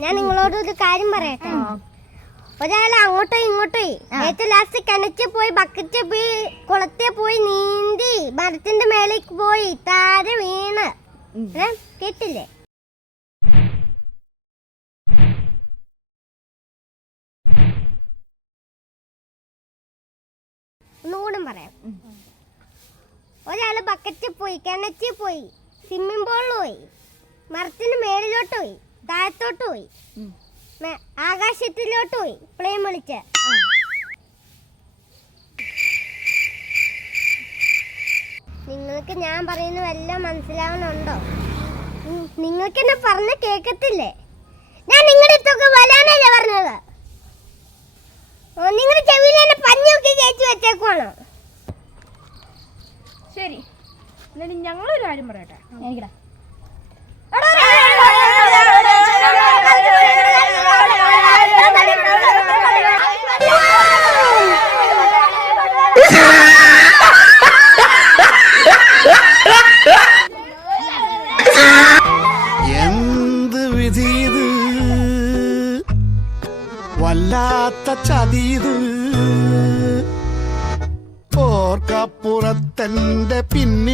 ഞാൻ നിങ്ങളോട് ഒരു കാര്യം പറയട്ടെ. ഒരാൾ അങ്ങോട്ടോ ഇങ്ങോട്ടോ ഏറ്റവും ലാസ്റ്റ് കിണറ്റിൽ പോയി ബക്കറ്റിൽ പോയി കുളത്തിൽ പോയി നീന്തി മരത്തിന്റെ മേലേക്ക് പോയി താരെ വീണ്. കേട്ടില്ലേ? ഒന്നുകൂടെ പറയാം. ഒരാൾ ബക്കറ്റിൽ പോയി കിണറ്റിൽ പോയി സ്വിമ്മിംഗ് പൂളിൽ പോയി മരത്തിന്റെ മേളിലോട്ട് പോയി. താഴത്തോട്ട് പോയി. ആകാശത്തിലോട്ട് പോയി. പ്ലെയിൻ വിളിച്ച്. നിങ്ങൾക്ക് ഞാൻ പറയുന്ന വല്ലതും മനസ്സിലാവണുണ്ടോ നിങ്ങൾക്ക് എന്നെ പറഞ്ഞ കേക്കത്തില്ലേ ഞാൻ നിങ്ങളുടെ അടുത്തൊക്കെ വരാനല്ലേ പറഞ്ഞത്? നിങ്ങളുടെ ചെവിയിൽ എന്നെ പഞ്ഞൊക്കെ കയറ്റി വെച്ചേക്കുവാണോ? ശരി. ഞങ്ങളൊരു കാര്യം പറയട്ടെ. എനിക്കടാ വിധീത്. വല്ലാത്ത ചതീത്. ഓർക്കപ്പുറത്തെന്റെ പിൻ